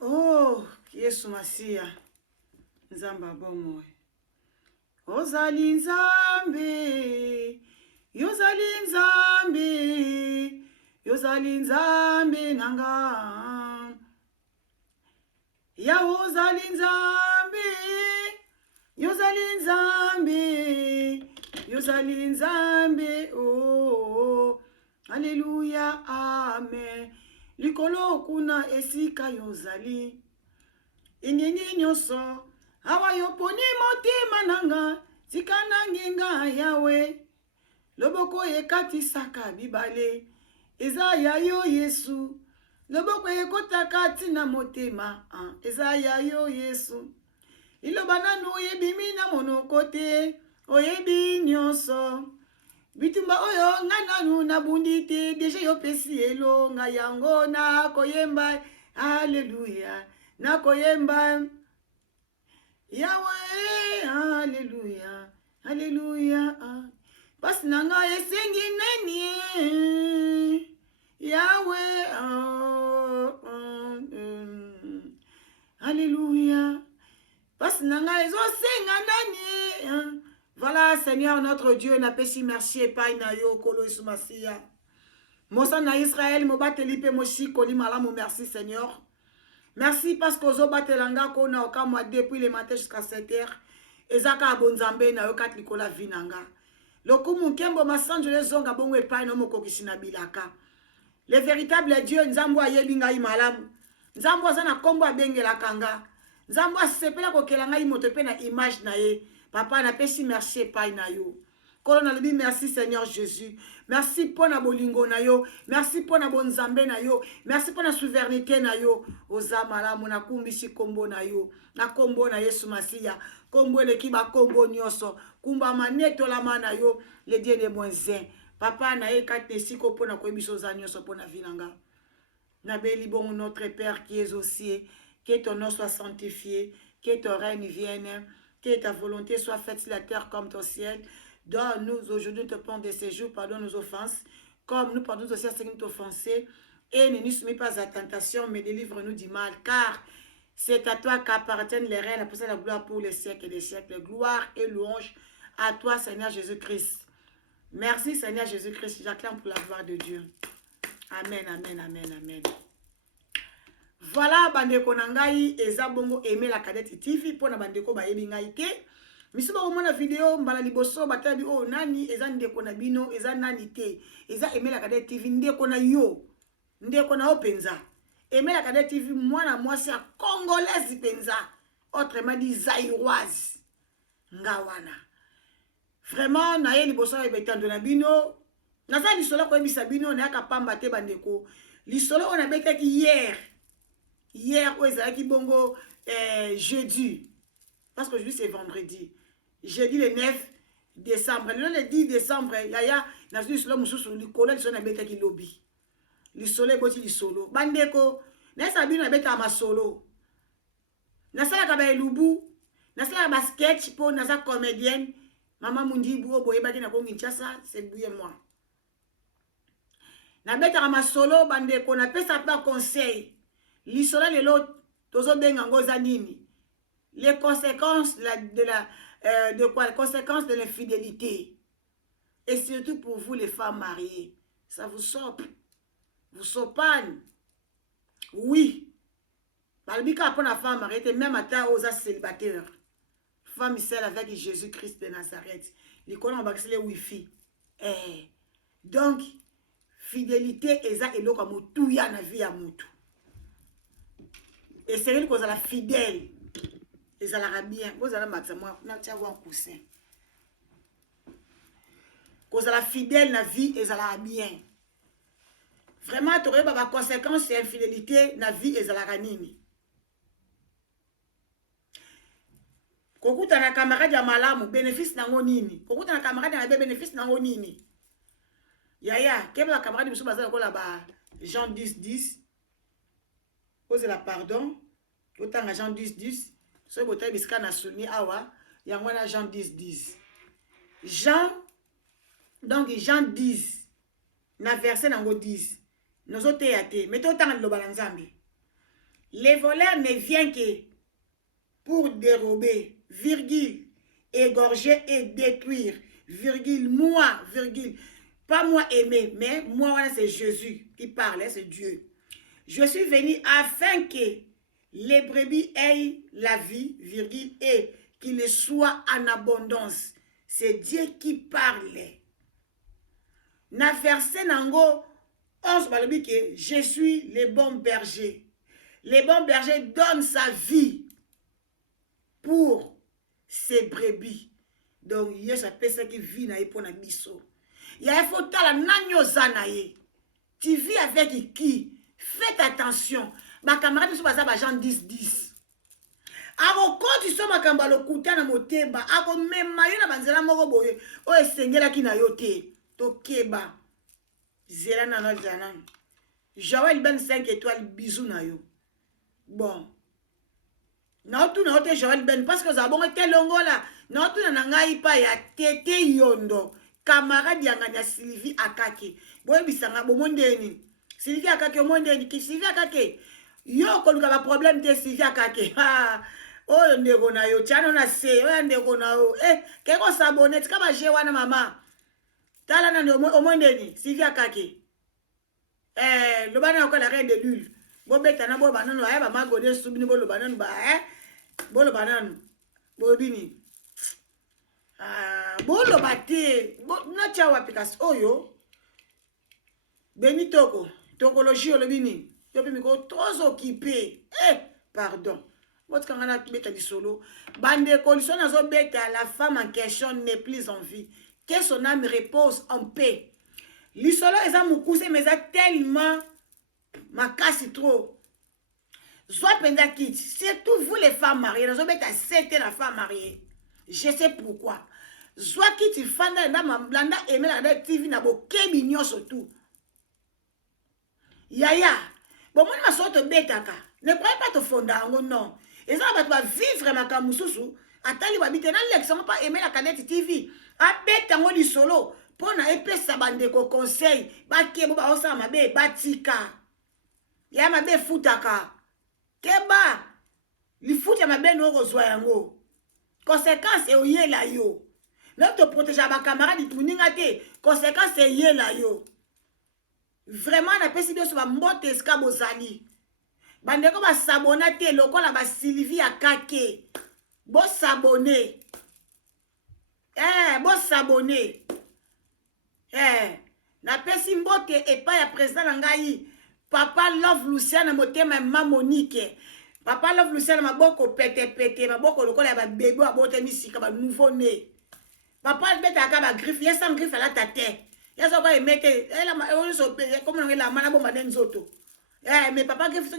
Oh, Yesu Masia, Nzamba bomoe. Ozali Nzambe, Yozali Nzambe, Yozali Nzambe nanga. Ya Ozali Nzambe, Yozali Nzambe, Yozali Nzambe, oh, Alléluia, Amen. Likolo kuna esika yozali. Ingingi nyoso, awa yoponi motima nanga, tikana nginga yawe. Loboko yekatisaka bibale, eza ya yo Yesu. Loboko yekotaka tina motema, eza ya yo Yesu. Iloba nanu oyebimi na monokote, oyebi nyoso. Bitumba oyo nga nanu nabundi te, deja yo pesi elo nga yango na koyemba. Hallelujah, na koyemba. Yahweh, hallelujah, hallelujah. Pasi na nga esengi nani, Yahweh, hallelujah. Pasi na nga ezosenga nani. Voilà, Seigneur, notre Dieu, n'a pas si merci et pas na yo kolo isumasia. Mosa na Israël, mo batelipe mo shikoli malamu, merci Seigneur. Merci parce que zo batelanga ko na okamwa depuis le matin jusqu'à 7 heures. Ezaka abonzambe na yo katlikola vinanga. Lokumu kembo masanjo le zonga bongo epai no mokokisi na bilaka. Le véritable Dieu nzambo ayebinga imalamu. Nzambo azana kombo abengela kanga. Nzambo asepela kokelanga imoto pe na image na ye. Papa, na pesi merci epai na yo. Kolona lobi merci Seigneur Jésus. Merci pour na bolingo na yo. Merci pour na bonzambe na yo. Merci pour na souveraineté na yo. Oza malamu na kumbisi kombo na yo. Na kombo na Yesu Masia. Kombo lekiba kombo nyoso. Kumba maneto la mana yo. Le Dieu de bonzen. Papa na ye kate siko pour na koebiso za nyoso pour na vinanga. Na beli bon notre Père qui es aux cieux. Que ton nom soit sanctifié. Que ton règne vienne. Que ta volonté soit faite sur la terre comme au ciel. Donne-nous aujourd'hui te pardon de ces jours, pardonne nos offenses, comme nous pardonnons aussi à ceux qui nous offensés. Et ne nous soumets pas à la tentation, mais délivre-nous du mal. Car c'est à toi qu'appartiennent les règnes, la puissance et la gloire pour les siècles et les siècles. Gloire et louange à toi, Seigneur Jésus-Christ. Merci, Seigneur Jésus-Christ. J'acclame pour la gloire de Dieu. Amen, amen, amen, amen. Voilà, bandeko nangai, eza bongo aimer la Cadette TV, pour na bandeko ba yebi ngai te. Misuba omona video mbala liboso batabi o nani eza ndeko na bino, eza nani te. Eza aimer la Cadette TV, ndeko na yo. Ndeko na openza. Aimer la Cadette TV, mwana mwasi ya congolaise penza. Autrement dit zaïroise. Ngawana. Vraiment, na ye liboso ya betando na bino. Naza lisolo ko ebisa bino na yaka pamba te bandeko. Lisolo on a betaki hier. Hier, qui bongo jeudi. Parce que aujourd'hui, c'est vendredi. Jeudi le 9 décembre. Le 10 décembre, yaya, na dit solo mususu likolo li sona beta ki lobby. Li solo boti li solo. Bandeko, na sabino na beta ma solo. Na sala ka ba elubu, na sala ba sketch po na sa comédienne. Maman Mundibu oboye baki na ko Kinshasa, c'est bouye moi. Na beta ma solo bandeko na pesa pas conseil. L'histoire de l'autre, les conséquences les conséquences de l'infidélité. Et surtout pour vous les femmes mariées. Ça vous sort. Vous sopagne. Oui. Malbika pour la femme mariée, même à ta aux célibataires. Femme celle avec Jésus-Christ de Nazareth. Les colons ont les wifi. Donc, fidélité, eza elo comme tout ya na vie à moutou. Et c'est elle qu'on a la fidèle. Ils ont la bien. Vous allez mettre moi, on a un coussin. Qu'on a la fidèle dans la vie, ils ont la bien. Vraiment, tu aurais pas conséquence c'est infidélité dans la vie, ils ont la nini. Koku ta na camarade ya malamu bénéfice nango nini. Koku ta na camarade na bénéfice nango nini. Yaya, quel la camarade musu bazala ko la ba Jean 10:10. Posez la pardon. Autant à Jean 10:10. Ce botai biska na souligné awa. Yangwana Jean 10:10. Jean, donc Jean 10. Na verset nango 10. Nous autres yate. Mettez autant le balanzambi. Les voleurs ne viennent que pour dérober, virgule, égorger et détruire, virgule, moi, virgule. Pas moi aimer, mais moi, voilà, c'est Jésus qui parle, c'est Dieu. Je suis venu afin que les brebis aient la vie, virgule, et qu'il soit en abondance. C'est Dieu qui parle. Na verset nango, 11, balobi que je suis le bon berger. Le bon berger donne sa vie pour ses brebis. Donc, il y a ça qui vit na pour na biso. Il y a un faut la nanyo zanaye. Tu vis avec qui? Faites attention. Ma camarade sont pas à gens 10-10. Ako quand tu sors ma kambalo kuta na moteba, ako mema yo na banzela moko boye, o esengela ki na yo te. To keba. Zera na no zanan. Joël Ben 5 étoiles, bisous na yo. Bon. Na tu na ote Joël Ben parce que ça bon été longo là. Na tu na ngai pa ya tete yondo. Camarade yanga Sylvie Akake. Boye bisanga bomondeni. Sylvie Akake omondeni ki Sylvie Akake. Yo koluka ba problème te Sylvie Akake. Ha. Oh ndeko na yo tiano na se. Oh ndeko na yo. Keko s'abonner tika ba je wana mama. Tala na omondeni Sylvie Akake. Le bana ko la reine de l'huile. Bo beta na bo banano aya ba magode subini bo lo banano ba bo lo banano. Bo bini. Bolo bate na tia wapi kasi oyo beni toko tokologie olobini yopi miko trop occupé pardon votre kangana beta di solo bande condition nazo beta la femme en question n'est plus en vie que son âme repose en paix lisolo eza mukuse mais eza tellement makasi trop soit penza kit surtout vous les femmes mariées nazo beta c'était la femme mariée. Je sais pourquoi. Soit qui tu fanda na blanda aimer la TV na bo kebi nyonso tout. Yaya. Bon moi ma sorte betaka. Ne croyez pas te fonda ngo non. Et ça va vivre ma kamususu. Atali ba bitena l'exemple pas aimer la canette TV. A beta ngo li solo. Pona epesa bande ko conseil. Ba kebo ba osa mabe batika. Ya mabe futaka. Keba. Li futa mabe no kozwa yango. Conséquence est yé la yo. Même te protéger à ma camarade, tu n'as pas conséquence est yé la yo. Vraiment, on a pas si bien sur ma motte escabozali. Bandeko va s'abonner, le col à Sylvie à Kake. Bon s'abonner. Bon s'abonner. Na pas si mbote et pas ya président Langaï. Papa love Luciana motema Monique. Papa love Luciana maboko pété maboko lokola ba bébé abote misika ba nouveau né. Papa beta aka ba griffe, ya sans griffe la ta tête. Ya so ba mette on so comme on la mana bomba denzoto. Mais papa griffe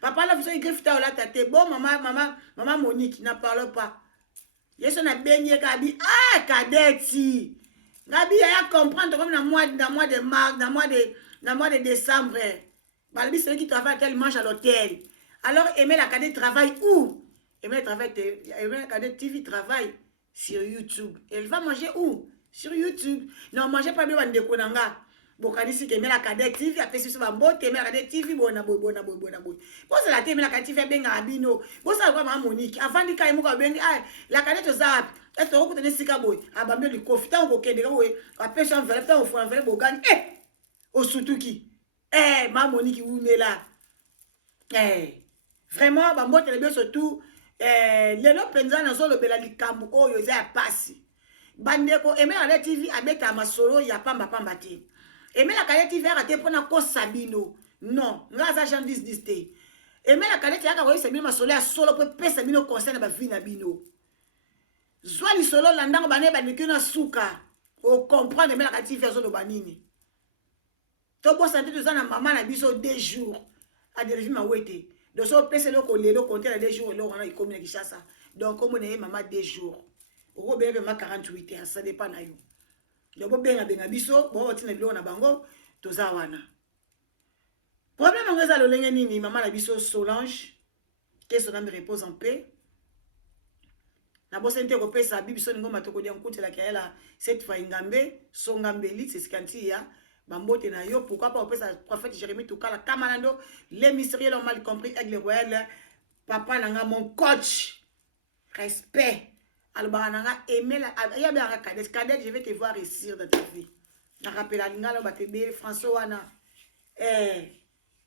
papa love so griffe ta la ta tête. Bon maman Monique n'a parle pas. Yeso na benye kabi kadeti. Gabi ya comprendre comme dans mois de mars, dans mois de décembre. Balbi celui qui travaille tel mange à l'hôtel. Alors, Aimé la Cadet travaille où? Aimé la Cadet TV travaille sur YouTube. Elle va manger où? Sur YouTube. Non, mangez pas bien de konanga. Bokani que Aimé la Cadet TV a fait sur ma botte, Aimé la Cadet TV bona. Bon c'est la Aimé la Cadet TV ben abino. Bon ça quoi maman Monique. Avant de kaimo ka ben la Cadet zap. Est-ce que vous tenez sika boy? Abambe le kofita ko kende ko we. Après ça enveloppe ta au fond enveloppe bogan. Au sutuki. Maman Monique où est là? Vraiment, bah, moi, je surtout, les gens pensent dans le bel likambo, oh, ils ont passé. Bandeko, aimer la TV, avec ma solo, il y a pas ma pambate. Aimer la TV, à te prendre un Sabino. Non, nous avons 10 té. Aimer la TV, à te prendre ma solo, à solo, pour payer Sabino concerne ma vie, Nabino. Soit les solo, l'andang, bané, bané, na souka. Au comprendre, aimer la TV, à solo, banini. Tobo santé, tu as maman, na biso 2 jours. À des régimes à ouété. Donc, si on peut se le compter à 2 jours, on a comme une ça. Donc, comme on est maman 2 jours, on va bien 48 heures, ça dépend de vous. Donc, on va bien bien biso, bon, on tient le bango, tout ça wana. Problème on a le ni maman la biso Solange, que son âme repose en paix. Na bosse nte ko sa bibi so ngo matoko dia nkuti la kaela cette fois ingambe, so ngambeli c'est ce qu'il y a. Bambote na yo, pourquoi pas opesa prophète Jérémie Toukala Kamalando, les mystérieux l'ont mal compris, Aigle Royal, papa nanga mon coach, respect. Alors nanga aimer la, ya bien Cadet, Cadet, je vais te voir réussir dans ta vie. Na rappelle la linga lo batebe François wana,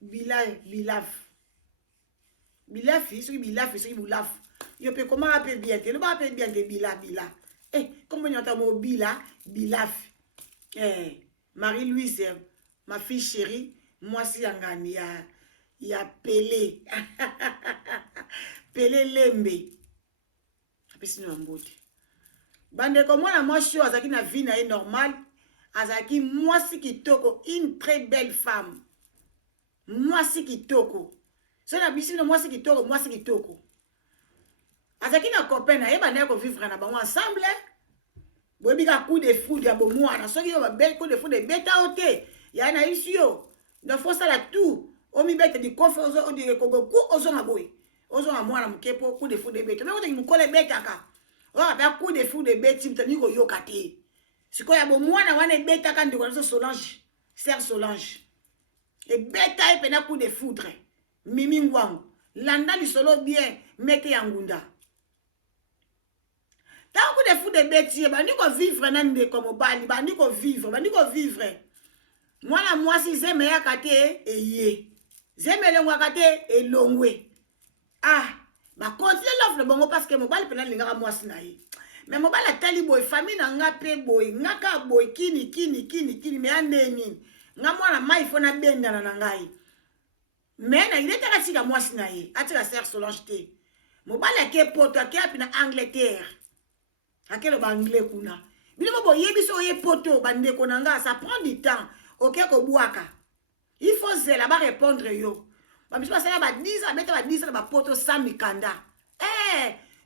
Bilaf, ici Bilaf. Yo pe comment appeler bien, te le pas appeler bien te Bila. Comment on entend mot Bilaf. Marie-Louise, ma fille chérie, moi si yangani ya Pelé. Pelé Lembe. Apesi no mbote. Bande comme moi suis azaki na vie na normal, azaki moi si kitoko, une très belle femme. Moi si kitoko. So na bisi no moi si kitoko. Azaki na copain na yeba na ko vivre na bango ensemble. Bobika coup de foudre ya bomwana soki yo ba bel coup de foudre beta ote ya na isio na fosa la tout o mi beta di confiance o di ko ku ozo na boy ozo na mwana mkepo coup de foudre beta mais ko mu kole beta ka o ba coup de foudre beta mtani ko yokate siko ya bomwana wana beta ka ndiko so Solange Serge Solange e beta e pena coup de foudre mimi ngwangu landa li solo bien mete ya ngunda. Tant que des fous de bêtises, bah, nous vivre nan comme bali, bah, nous vivre. Moi la moi si j'aime ya kate et ye. J'aime le moi kate et longwe. Ah, bah continue l'offre le bon parce que mon bali pena linga moi sinaï. Mais mon bali tali boy famille na ngape boy, ngaka boy kini mais andeni. Nga moi la mai fona benda na ngai. Mais na il était kasika moi sinaï. Atika Serge Solange te. Mon bali ke poto ke apina Angleterre. Akelo ba anglais kuna. Bino bo yebiso ye poto bande konanga, ça prend du temps. OK ko buaka. Il faut zela ba répondre yo. Ba biso sala ba 10 ans, beta ba 10 ans ba poto sans mikanda.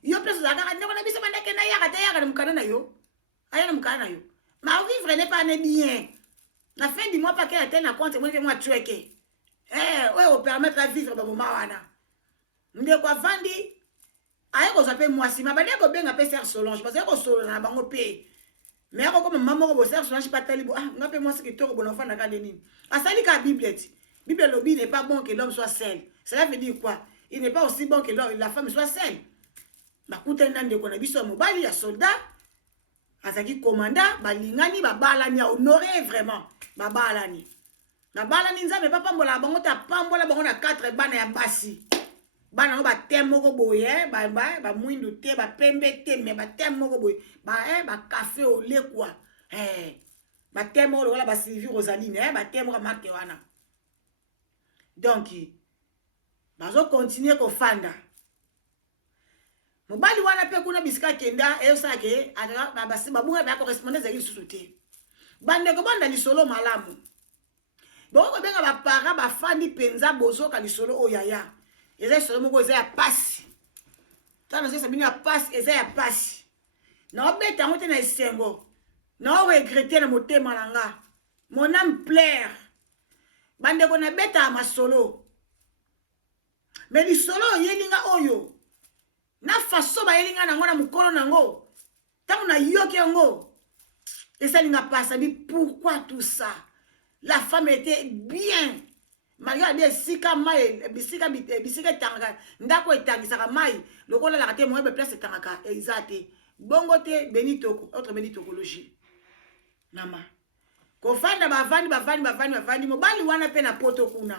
Yo preso za ka ndeko na biso bandeke na yaka te yaka mukanda na yo. Aya na mukanda na yo. Ma vivre n'est pas bien. La fin du mois pas qu'elle atteint na compte moi fait moi truquer. Ouais, on permettre à vivre ba mama wana. Ndeko avandi aye ko zape mwasi mabane ko benga pe Serge Solange parce que ko solo na bango pe mais ko comme maman ko Serge Solange pas tali bo ngape mwasi kitoko bon enfant na ka nini asali ka biblette Bible lobby n'est pas bon que l'homme soit seul. Cela veut dire quoi? Il n'est pas aussi bon que la femme soit seule. Ba kutenda ndeko na biso mobali ya soldat azaki commandant balingani babalani honoré vraiment babalani na balani nzambe papa mbola bango ta pambola bango na 4 bana ya basi. Bana no ba temoko boye ba mwindu te ba pembe te me ba temoko boye ba café au lait quoi ba temoko wala ba Sylvie Rosaline ba temoko marque wana donc bazo continuer ko fanda mobali wana pe kuna bisika kenda esake ala ba basi babunga ba correspondance ya lisusu te bande ko banda lisolo malamu boko benga ba para ba fandi penza bozo ka lisolo oyaya. Eza solo moko eza ya pasi. Tana sesa bini ya pasi eza ya pasi. Na obeta ngote na isengo. Na o regretter na motema nanga. Mon âme plaire. Bande ko na beta ma solo. Mais li solo yelinga oyo. Na faso ba yelinga nango na mukolo nango. Tango na yoki yango. Esa linga pasa bi pourquoi tout ça? La femme était bien. Malgré des sika mai bisika tanga ndako etangisaka mai lokola la kate moye be place tangaka exacte bongo te benitoko autre benitokologie mama ko fanda bavandi mobali wana pe na poto kuna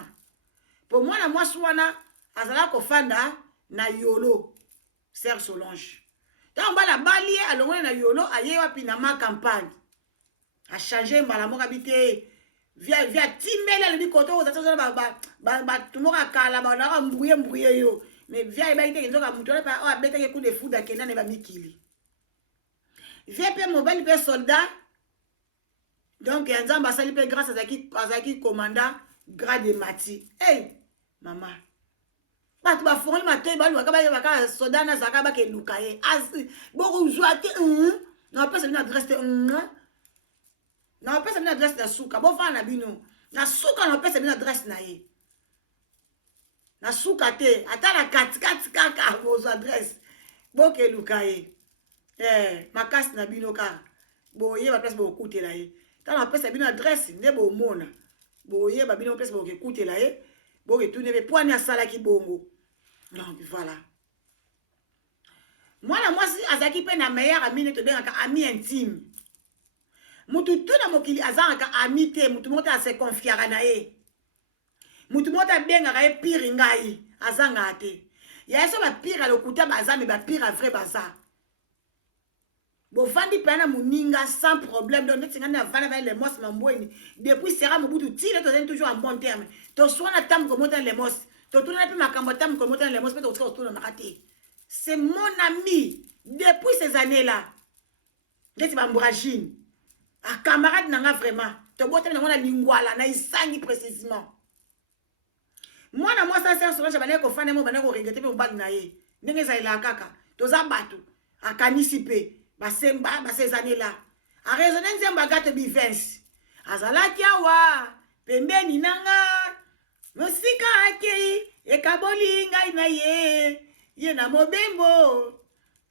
po mwana mwasi wana azala ko fanda na yolo Serge Solange tant bala bali alongwe na yolo aye wapi na ma campagne a changer mbala moka bité via timela le bikoto aux attention ba tumoka kala ba na mbrouye yo mais via ba ite nzoka muto pa o beta ke coup de foudre kena ne ba mikili via pe mobile pe soldat donc nzamba sali pe grâce à zaki commandant grade de mati mama ba tu ba fongoli matin ba ka soldat na zaka ba ke lukaye as boko joate na pesa na adresse na pesa mina adresse na suka bo fa na bino na suka na pesa mina adresse na ye na suka te ata na kati kaka vos adresse bo ke lukaye makasi na bino ka bo ye ba place bo kutela ye Tant on appelle ça une adresse, ne bo mona. Boye ba bino pesa bo écouter là bo retourner be poigne à sala ki bongo. Donc voilà. Moi si azaki pe na meilleur ami ne te bengaka ami intime. Mutu tu na mokili azanga ami te, mutu mota se confiara na ye. Mutu mota bengaka ye pire ngai azanga te. Ya so ba pire lokuta bazami ba pire vrai baza. Bo fandi pena muninga sans problème donc netinga na vana ba les mos mambweni depuis sera mobutu ti le tozen toujours en bon terme. To swana tam ko mota les mos. To tuna pe makambo tam ko mota les mos pe to tuna makate. C'est mon ami depuis ces années-là. Ndeti bambragine. A camarade nanga vraiment. To bota na mona lingwala na isangi précisément. Moi ça c'est Solange bana ko fane mo bana ko regretter pe mbali na ye. Ndenge za ila kaka. To za batu akanisipe. Basemba ces années-là. A raisonner nzemba gato bivens. Azalaki awa pembeni nanga. Musika akei ekaboli ngai na ye. Ye na mobembo.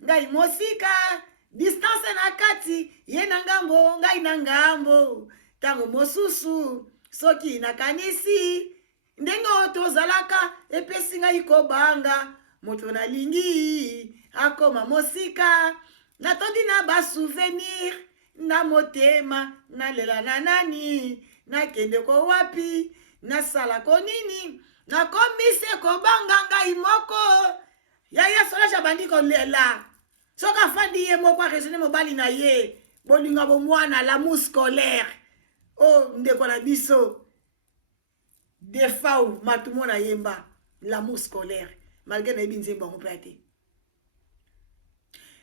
Ngai mosika distance na kati ye na ngambo ngai na ngambo. Tango mosusu soki na kanisi ndengo tozalaka epesi ngai kobanga moto na lingi akoma mosika. Natondi na ba souvenir na motema na lela na nani na kende ko wapi na sala ko nini na komise ko banga ngai moko yaya Solange bandi ko lela soka fandi ye moko raisonner mobali na ye bolinga bo mwana la mousse scolaire oh ndeko na biso defau matumo na yemba la mousse scolaire malgré na binzemba on peut être.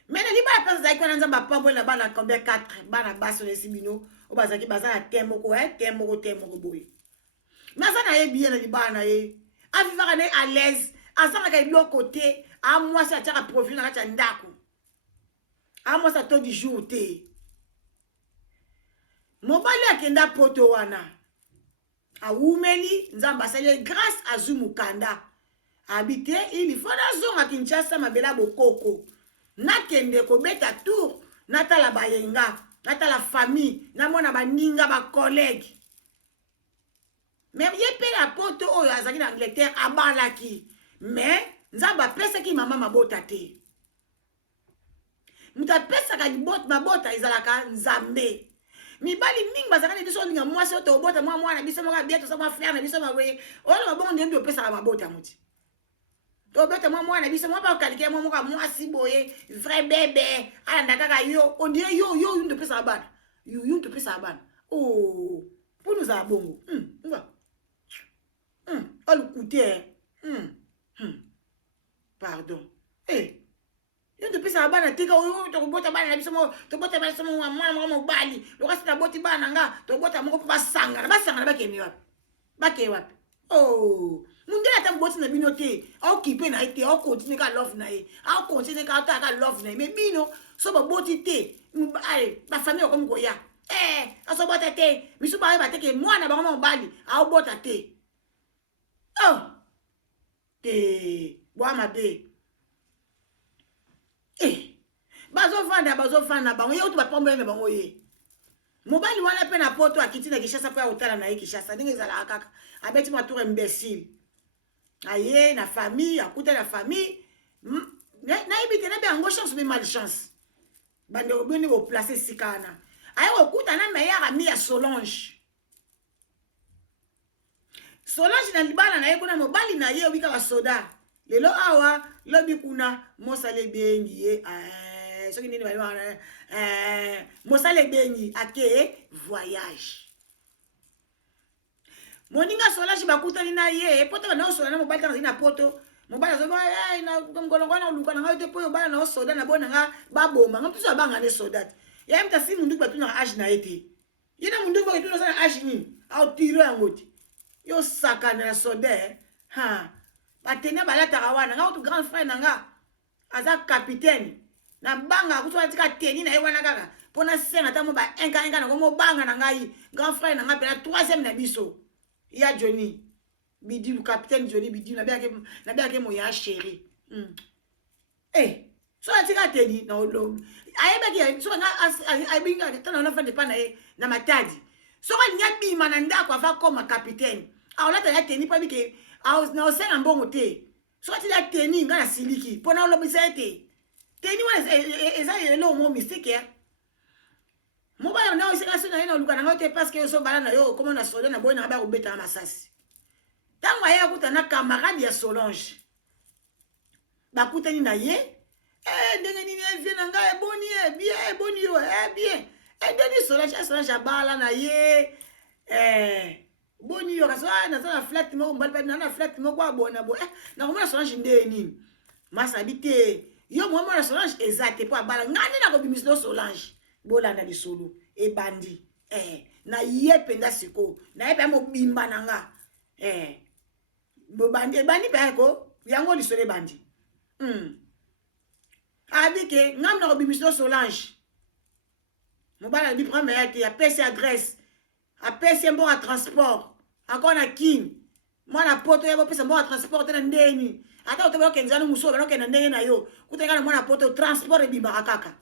Mais ne liba pas ça qu'on a pas bon là-bas na combien 4 bana baso les simino o bazaki bazana temo ko boy. Mais ça na ye bien na liba na ye. A vivre na à l'aise, a ça na l'autre côté, a moi ça tira profil na cha ndako. A moi ça to du jour té. Mobali akenda poto wana. A umeli nzamba sale grâce à Zumukanda. Habité il faut na zonga Kinshasa mabela bokoko. Nakende ko beta tour natala bayenga natala famille namona baninga ba collègue même yé pe la poto oyo azaki na Angleterre abalaki mais nzamba pesa ki mama mabota te muta pesa ka libot mabota izalaka nzambe mibali mingi bazaka biso linga mwasi oto bota mwana biso moka bieto sa mwa frère na biso mawe oyo mabongo ndio pesa mabota muti. To bete moi na biso moi pas calquer moi moi si boye vrai bébé ala ndaka yo on dirait yo une de plus à ban yo une de plus à ban oh pour nous a bongo on va à l'écouter pardon une de plus à ban tika yo to bota ban na biso mo to bota ban somo moi mo bali le reste na boti ban nga to bota mo ko basanga ba kemi wapi ba ke wapi oh mundela tamboti na bino te au kipe na ite au continue ka love na ye au continue ka ta ka love na ye mais bino so ba boti te ai ba famille comme goya aso bota te misu ba ba te ke mwana ba mo bali au bota te oh te bwa mabe bazo fanda ba yo tu ba pombe na bango ye mobali wana pe na poto akiti na Kishasa pa otala na ye Kishasa ndenge zala kaka abeti matour imbécile aye na famille akuta la famille na ibite na be ango chance mais malchance bande obini bo placer sikana aye okuta na meilleur ami ya Solange na libala na ye kuna mobali na ye obika ba soda lelo awa lobi kuna mosale bengi ye soki nini bali wana mosale bengi ake voyage moninga Solange bakutani na ye poto na osola na mobali na poto mobali zo na ngolongo na luka na ngayo po yo bana na soda na bona nga baboma ngam tuso banga ne soda ya mta si mundu batu na age na ete yena mundu ko tu na age ni au tiro ngoti yo saka na soda batenya balata kawana nga tu grand frère nanga aza capitaine na banga kutoa tika teni na yewana kaka pona senga tamo ba enka na ko mo banga na ngai grand frère nanga pe na 3e na biso ya Johnny bidi le capitaine Johnny bidi na bia ke mo ya chéri so atika teni na olo ayeba ki so na ai binga tana na fande pa na matadi soko alingi bima na ndako ava koma capitaine aolata ya teni mpo bike naosenga mbongo te soko tili ya teni nga na siliki mpo na olobisa ye te teni wana eza eloko mo mystike ya mobala na osika so na ye na oluka nango te parce que osobala na yo komo na solo na boye na ba kobetaka masasi ntango aye akuta na camarade ya Solange bakutani na ye ndenge nini evie na ngai eboni ye bien eboni yo bien ndeni Solange abala na ye boni yo kasi naza na flat moko mbali mpe na flat moko abona boye nakomona Solange nde nini masabi te yo momona Solange eza te mpo abala ngai nde nakobimisa Solange bolanda lisolo ebandi na ye mpenza sikoyo na ye mpe mobimba na nga bobandi ebandi mpe yako yango lisolo ebandi abike ngai nakobimisa Solange mobala bi prendre yake apesi adresse apesi mboka transport encore na kini mwana poto ya bopesa mboka transport na ndeni ata otoba okenzana muso ba okenda ndenge na yo kuteka na mwana poto transport ebimaka kaka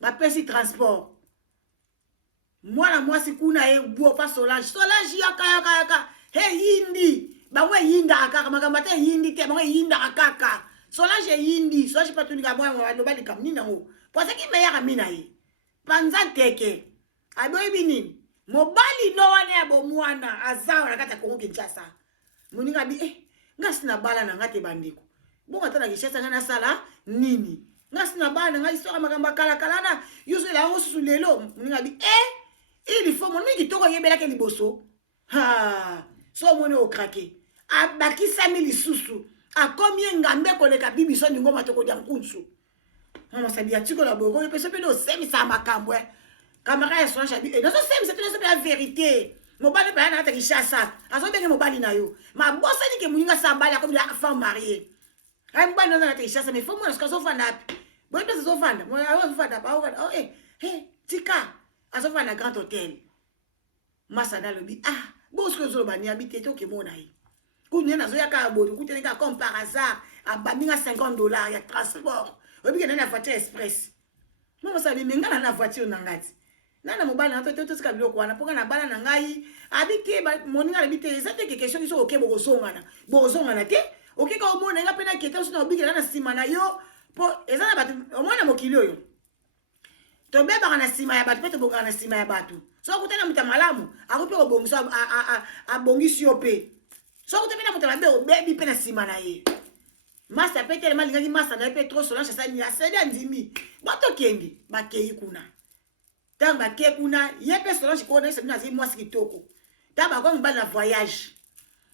bapesi transport mwana mwasi kuna ye buo pa Solange yaka he yindi bango yinda kaka makambo ata yindi te bango yinda kaka Solange yindi Solange patunika mwana lobali kam nina ngo parce que meya mina ye panza teke aboyebi nini mobali no wana ya bomwana azawa na kati ya Kongo Kinshasa moninga bi ngasi na bala na ngate bandeko bonga tana Kinshasa ngana sala nini ngasi na bala ngai soka makamba kala na yuso la osu lelo moninga bi il faut mon ngi toko yebela ke liboso so mone o krake abakisa mili susu akomi ngambe koleka bibiso ngoma toko dia nkunsu mama sabi atiko la boko pese pe do semi sa makambo camarade Solange abi non so semi c'est la vérité mobali pa na ta Kinshasa azo benge mobali na yo ma bossa ni ke muninga sambali akomi la femme mariée ay mbali na ta Kinshasa mais faut moi ce so fanda boy pese so fanda moi azo fanda ba tika azo fanda grand hôtel masada lobi boss ko zo bani habité to ke mona yi kunye na zo ya ka bodu kutene ka comme par hasard abambinga $50 ya transport obi ke na voiture express mama sabi menga na voiture na ngati nana mobali na to sika biloko wana poka na bala na ngai abite moninga lebite ezate ke question kiso oke bozongana te oke ka omona nga pena kete so na obikela na sima na yo po ezana batu omona mokili oyo to beba na sima ya batu pe to bonga na sima ya batu so kutana muta malamu akupe obongiso abongisi yo pe so kutana muta mabe obebi pe na sima na ye masa pe tele malinga ki masa na pe trop Solange sa ni asedi andimi bato kengi bakei kuna tamba ke kuna yepe Solange ko na sabina zi mwasi kitoko taba ko mbala na voyage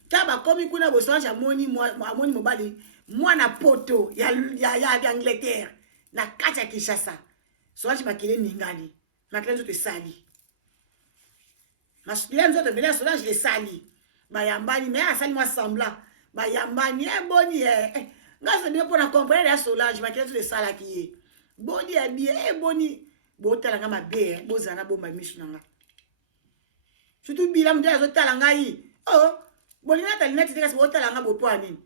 taba komi kuna bo Solange amoni mobali mwana poto ya Angleterre na kati ya Kinshasa Solange bakile ningani maklenzo te sali maslienzo te bela Solange le sali bayambani mais asali mwa semblant bayambani boni ngasa bien pour na comprendre ya Solange maklenzo le sala ki boni ya bien boni botala nga mabe bozana bomba misu nanga surtout bila mde azotala ngai bolina talina titeka si botala nga bopo anini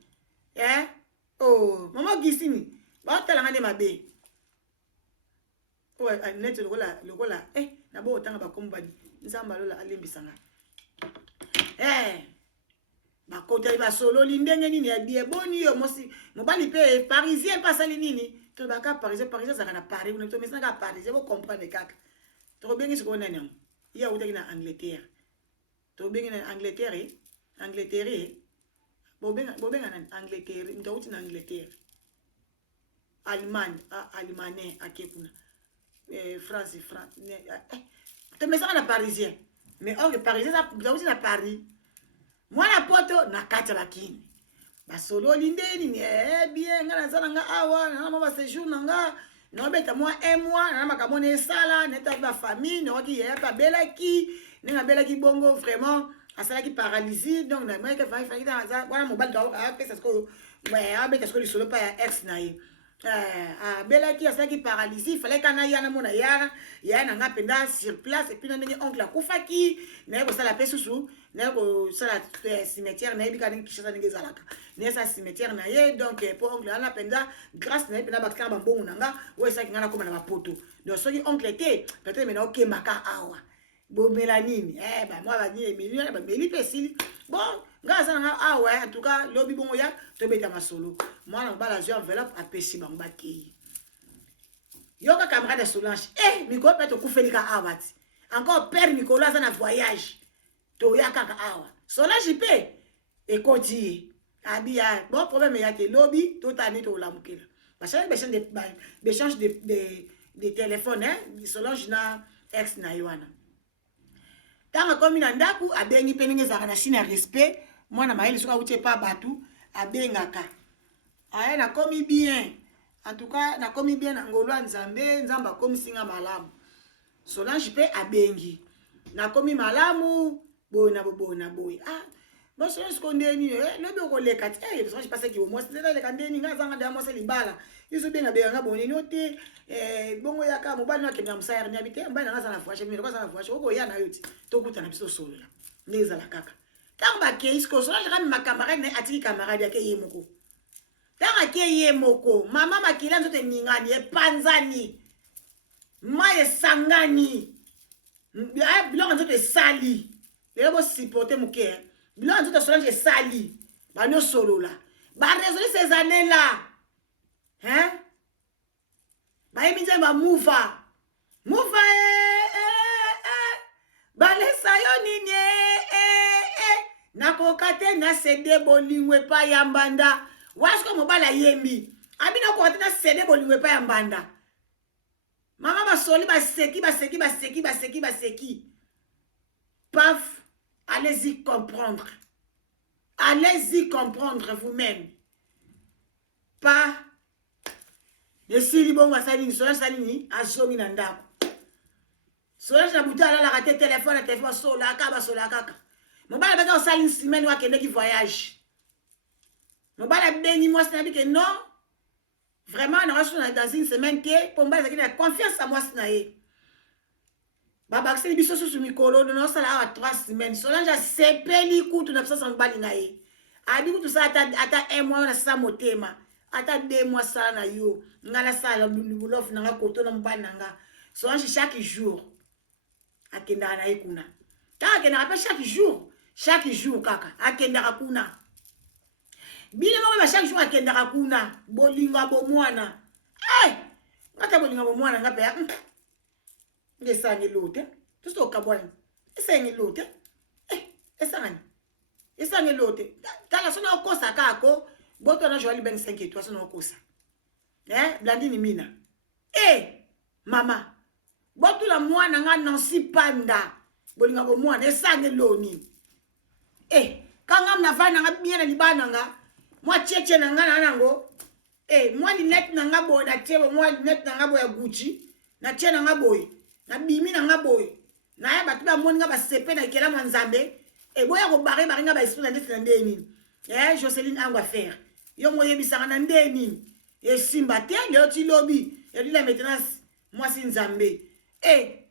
mama gisini botala nga ne mabe net lokola na bo otanga bakomba nzamba lola alembisa nga bakotali basololi ndenge nini ya bie boni yo mosi mobali pe parisien pasali nini to baka parisien zaka na Paris on to mesna ka Paris vous comprendre kaka to bengi siko nani ya utaki na Angleterre to bengi na Angleterre bobenga na Angleterre ndo uti na Angleterre Allemagne akekuna France to mesna na parisien mais or parisien za uti na Paris mwana poto na kati bakini basololi ndeni ni bien ngana zana nga awa na mama séjour nga no beta moi un mois na makamone esala neta ba famille no ki ya ba belaki ninga belaki bongo vraiment asala ki paralysie donc na moi que fa kita za wana mobali do pesa sko abeta sko lisolo pa ya ex na ye belaki asala ki paralysie fallait kana yana mona yana nga penda sur place et puis na ndenge oncle akufaki na ko sala pesusu na ko sala cimetière na ebika ndenge kishasa ndenge zalaka nesa cimetière na ye donc pour oncle ana penda grâce na penda bakka bambongo nanga we sa kingana koma na mapoto donc soki oncle te peut-être mena okemaka awa Bon, mélanine. Moi, je vais dire, Mélanie, bon, ah ouais, en tout cas, lobby bon, ya, tu bêta ma solo. Moi, on va la jouer enveloppe à Pessi, bon, bah, qui. Yoka camarade de Solange, Nicolas, peut-être coup fait les gars, encore père Nicolas, dans un voyage. Toya kaka awa. Solange, il peut. Et continue. Abia, bon, problème, il y a que lobby, tout année, tout la mouké. Parce que l'échange de téléphone, Solange na ex na yoana. Tanga komi na ndaku abengi penenge zaka na sina respect mwana maeli soka uche pa batu abengaka aye na komi bien en tout cas na komi bien na ngolwa nzambe nzamba komi singa malamu Solange pe abengi na komi malamu boy na boy bon Solange kondeni lobi okoleka ti Solange passe ki au moins c'est le kandeni nga zanga da mo se libala iso benga benga boni note bongo yaka mobali na kenya musaya ni habite mbali na ngasa na fuashe mimi kwa sana fuashe oko ya na yoti tokuta na biso solo la neza la kaka tamba ke isko Solange kama makamara na atiki camarade yake yemoko tanga ke yemoko mama makila nzote ningani epanzani maye sangani biloko nzote sali lebo supporter muke biloko nzote Solange sali bano solo la ba résoudre ces années là Baye minje ba muva balesa yo nini nakokate na sede bolingwe pa ya mbanda wasko mobala yembi abina kokate na sede bolingwe pa ya mbanda mama basoli baseki paf allez-y comprendre vous-même pas esili bongo asali Solange salini azomi na ndako Solange na buta ala la raté téléphone sola kaka mobala baka osali semaine wa kende ki voyage mobala bengi moi c'est dit que non vraiment na raso dans une semaine que pour mbala zakina confiance à moi sinaye baba c'est biso susu mikolo no sala a 3 semaines Solange a sepeli kutu na pesa mbali naye adi kutu sa ata un mois na sa motema ata 2 mois ça na yo ngala sala bulof na koto na mbana nga Solange chaque jour akenda na ikuna ta kena pa chaque jour kaka akenda kuna bile mo chaque jour akenda kuna bolinga bo mwana ngata bolinga bo mwana ngape ya ngesani lote tusto kabwani esengi lote esani lote tala sona okosa kako boto na Joali Ben 5 étoiles sona okosa Blandine Mina mama boto la mwana nga Nancy Panda bolinga bo mwana esange loni kanga mna vana nga bien na libana nga mwa cheche na nga nango mwa linette na nga boy na tebo mwa linette na nga boy ya Gucci na che na nga boy na bimi na nga boy na ya batu ba moni nga ba sepe na ikela mwanzambe boya ko bare nga ba esprit na ndeti na ndeni Joseline angwa faire yo moye bisanga na ndeni simba te yo ti lobi yo di la maintenance moi si nzambe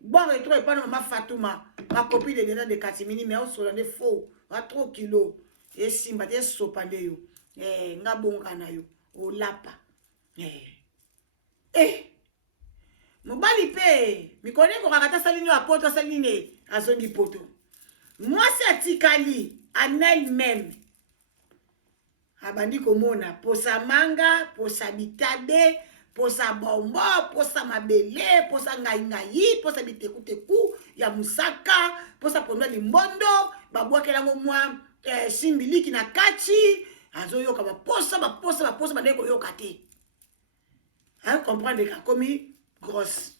bon retro et pas mama Fatouma ma copine de Katimini mais on solande faux a trop kilo simba te sopande yo nga bonga na yo o lapa mobali pe mikone ko kakata salini wa poto salini azongi poto moi c'est atikali en elle-même abandi komona posa manga posa bitabe posa bombo posa mabele posa ngai posa bitekuteku ya musaka posa pondwa limbondo babwakela ngo mwa simbiliki na kati azoyoka baposa bandeko yoka te comprendre ka komi grosse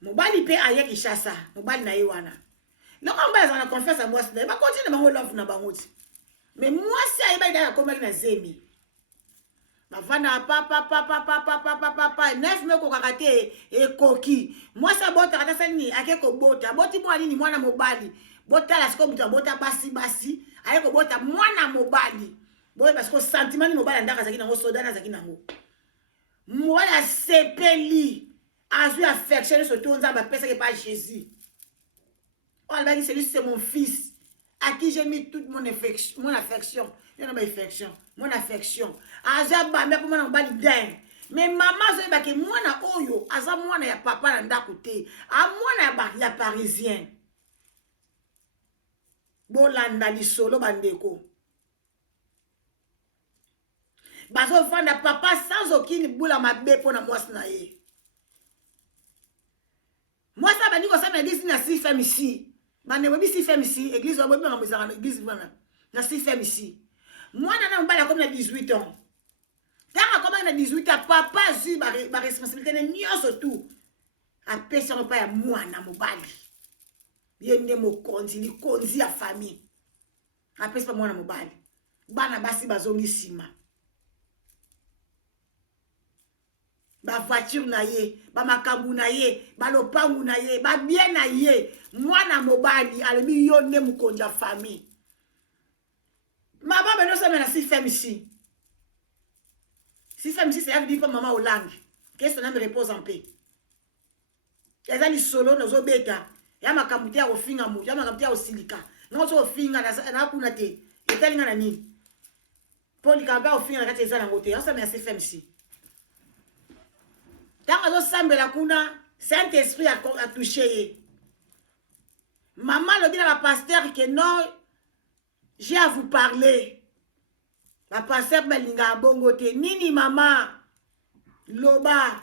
mobali pe aya Kishasa mobali na yewana loko mbaya zana confiance à moi c'est ba continue bango love na bango ti mais moi si ayeba ida komaki na zemi bavana papa 9 meko kakate ekoki moi sa bota kata sani akeko bota boti mwana ni mwana mobali bota la siko mutu bota basi ayeko bota mwana mobali boy parce que sentiment ni mobali ndaka zakina ngo soda na zakina ngo moi sepeli azui affection surtout nzamba pesa que pas Jésus oh là c'est mon fils à qui j'ai mis toute mon affection mon affection azaba mais pour moi bali den mais mama azoyeba ke mwana oyo aza mwana ya papa na ndako te mwana ya parisien. Bolanda lisolo bandeko. Bazofanda papa sans aucune boula mabe pona mwasi na ye. Mwasi abandi kosala église na si femme ici. Bande bobi si femme ici, église wa bobi ngambizaka na église wana. Na si femme ici. Mwana na mbala comme na 18 ans. Tanga comme na 18 ans, papa azu ba responsabilité ne nyonso tout. Apesa pa ya mwana mobali. Yende mokonzi likonzi ya famille. Apesa pa mwana mobali. Bana basi bazongi sima. Ba voiture na ye, ba makambu na ye, ba lopangu na ye, ba bien na ye. Mwana mobali alobi yo nde mokonzi ya famille. Ma baba no sa mena si femme ici. Si femme ici, c'est dire pas maman au langue. Qu'est-ce que ça me repose en paix. Ezali solo nozo beta. Ya makambu te ya ofinga mu, ya makambu te ya osilika. Ngoso ofinga na kuna te. Etalinga na nini? Poli kamba ofinga na kati ezala ngote. Ya sa mena si femme ici. Tanga zo sambela kuna, Saint-Esprit a touché. Maman le dit à la pasteur que non, j'ai à vous parler. La pasteur belinga bongote. Nini maman, loba.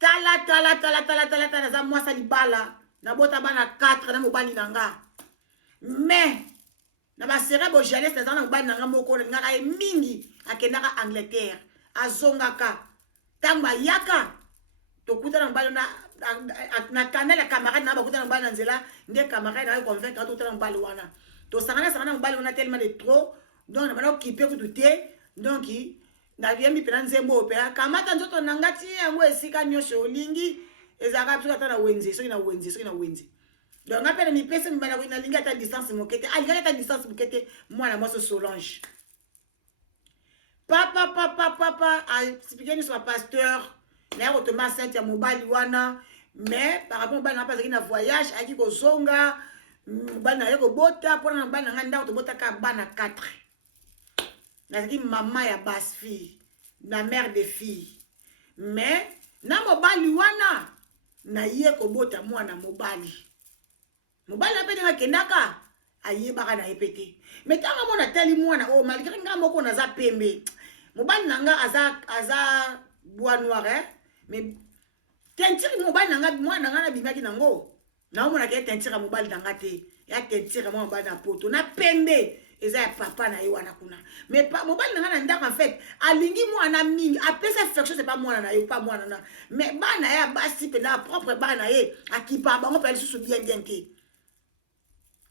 Tala, za moi salibala. Na bota bana 4 na mobali nanga. Mais, na ba sere bo jeunesse na mobali nanga moko ngaka e mingi akendaka Angleterre. Azongaka. Tamba yaka tokuta na mbalo na kanela camarade na bakuta na mbalo na nzela nde camarade na convaincre to tala mbalo wana to sangana mbalo wana tellement de trop donc na bana kipe ku tuté donc na viemi pena nzembo opera kamata nzoto nangati yango esika nyosho olingi ezaka psuka ta na wenze soki na wenze donc ngapela mi pese mbala ko na linga ta distance mokete alinga ta distance mokete mwana moso Solange. Papa, expliquez-nous sur le pasteur, n'a pas Thomas Saint ya mobali wana, mais par rapport au bal n'a pas un voyage, a dit ko zonga, bal na yeko bota, pour na bal na nganda to bota ka bana 4. Na dit maman ya basse fille, la mère des filles. Mais na mobali wana na yeko bota mwana mobali. Mobali na pe na kendaka ayebaka na epete. Mais tanga mona tali mwana oh malgré nga moko na za pembe. Mobali nanga aza bois noir hein. Mais tentire mobali nanga mwana nanga na bimaki nango. Na mona ke tentire mobali nanga te. Ya tentire mobali na poto na pembe. Eza ya papa na ye wana kuna. Mais mobali nanga na ndaka en fait alingi mwana mingi. Apesa affection c'est pas mwana na ye pas mwana na. Mais bana ya basi pe na propre bana ye akipa bango pe susu bien te.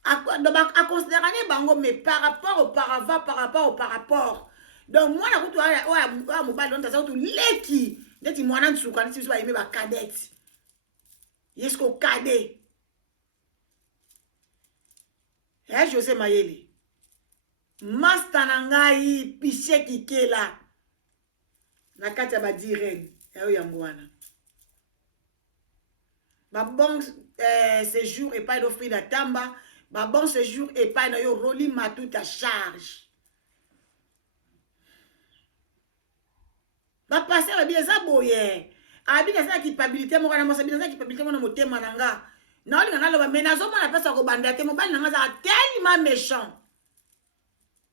À considérer bango mais par rapport auparavant. Donc moi na kutu wa mobali on taza kutu leki ndeti mwana ntsuka nti biso ba yeme ba cadet. Yesko cadet. Ya José Mayele. Masta na ngai piche kikela. Na kati ya ba direct ya yango wana. Ba bon séjour et pas d'offrir la tamba. Ma bon séjour et pas na yo roli ma tout à charge. Ma passer la bien ça boye. Abi na sa culpabilité mo kana mo sa bien sa culpabilité mo na motema nanga. Na oli ngana lo ba menazo mo na pesa ko banda te mo bali nanga za tellement méchant.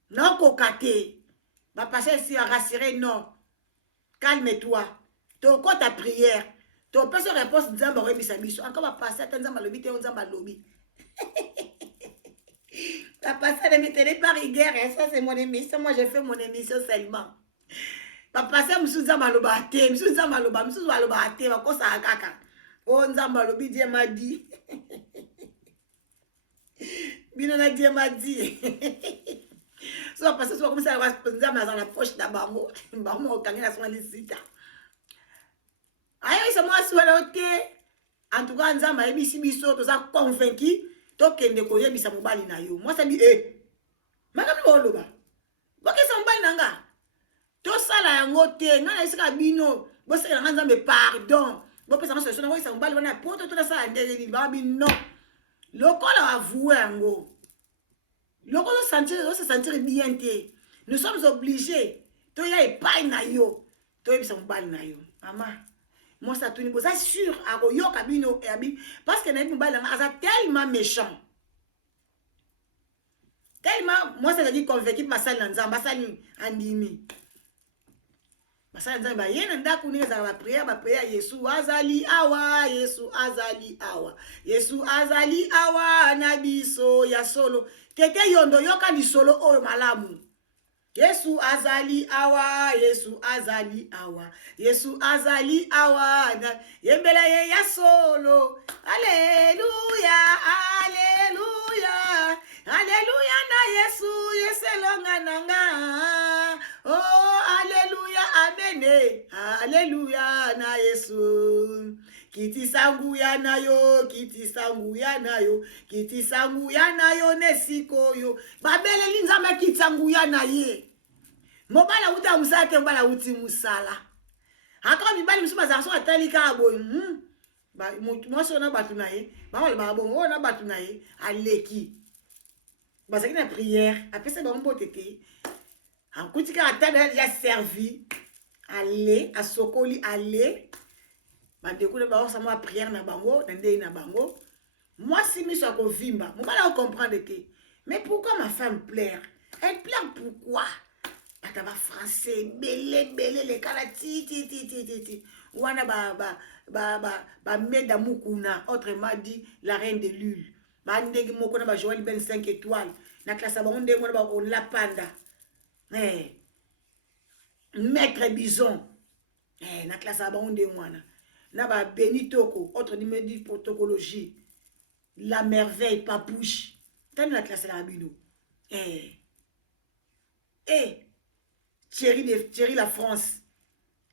Non kokate. Ma passer si à rassurer non. Calme-toi. To ko ta prière. To pesa réponse nzamba rebisa biso. Encore va passer nzamba lobi te nzamba lobi. Papa, ça ne m'était pas rigueur, et ça c'est mon émission. Moi j'ai fait mon émission seulement. Papa, ça me souvient malobate, me souvient malobate, me souvient malobate, ma cause à kaka. Oh, nzamba lobi Dieu m'a dit. Binona Dieu m'a dit. Soit parce que soit comme ça, nzamba dans la poche d'abamo, bamo kangina son licita. Ayo, c'est moi sur l'autre. En tout cas, nzamba ebisi biso, to ça convaincu. Tokende koyebisa mobali na yo. Moi ça dit maka boloba. Bokesa mobali nanga. To sala yango te, ngana isika bino. Bo sala nanga nzambe pardon. Bo pesa solution na isa mobali wana poto to sala ndenge ni ba bino. Lokola avouer yango. Lokola se sentir bien te. Nous sommes obligés to ya epai na yo. toyebisa mobali na yo mama mwasi atuni boza sûr akoyoka bino parce que nayebi mobali nanga aza tellement méchant tellement mwasi azalaki convaincu basali na nzambe basali andimi basali nzambe baye na ndako ndenge ezalaka bapriere yesu azali awa yesu azali awa yesu azali awa na biso ya solo tete yondo yoka lisolo oyo malamu yesu azali awa yesu azali awa yesu azali awa yembela ye ya solo aleluya aleluya aleluya na yesu yeselonga nanga oh aleluya amene aleluya na yesu kiti sangu ya nayo kiti sangu ya nayo kiti sangu ya nayo nesikoyo babeleli nzambe kiti sangu ya naye mobala uta musala te mobala uti musala akaba mibali musu bazala so atali ka boy mwasi ona batu na ye bamala babongo ona batu na ye aleki bazaki na prière apesa bango teke akutika atana ya servi ale asokoli ale bandekule baosama ba prière na bango na ndei na bango mwasi miso akovimba mobala comprendre que mais pourquoi ma femme pleure elle pleure pourquoi bata ba français belé les kala ti wana ba meda mukuna autrement dit la reine de l'huile ba ndegi moko na ba Joël Ben 5 étoiles na classe ba onde mo ba on la panda maître bison na classe ba onde mwana na ba Benitoko autre numéro de protocologie la merveille papouche dans la classe la bino Thierry la France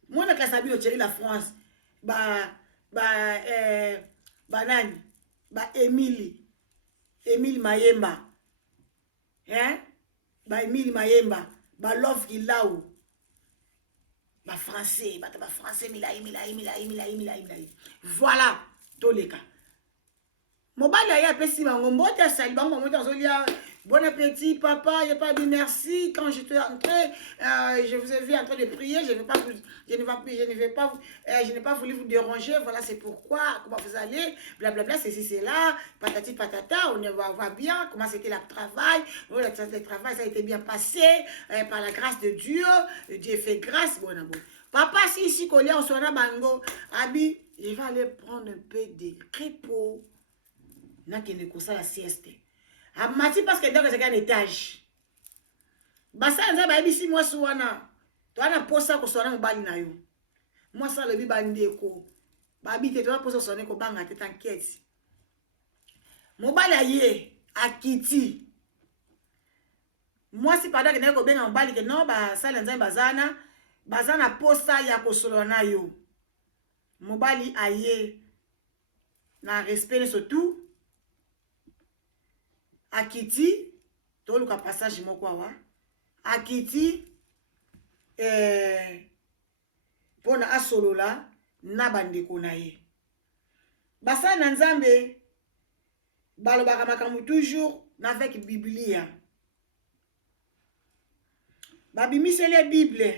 moi na classe la bino Thierry la France nani ba Emile Mayemba ba Emile Mayemba ba Love Kilau ba français ba français milai voilà tous les cas mobali ya pesi bango mbote sali bango mbote azolia bon appétit papa il a pas dit merci quand j'étais entré je vous ai vu en train de prier je n'ai pas voulu vous déranger voilà c'est pourquoi comment vous allez blablabla ceci c'est là patati patata on va bien comment c'était le travail le travail ça a été bien passé par la grâce de Dieu Dieu fait grâce bon papa si ici collier on sera bango abi je vais aller prendre un peu de repos na kende kosa la sieste amati parce que donc c'est un étage basa nza ba bisi moi suwana to ana posa ko sona mobali na yo moi ça le bi bandeko ba bite to posa sona ko banga te t'inquiète mobali aye akiti moi si pendant que na ko benga mobali que non ba sala nza bazana posa ya ko sona yo mobali aye na respect surtout akiti toluka passage moko awa akiti pona asolola na bandeko na ye basa na nzambe balobaka makambo toujours avec biblia babimisele bible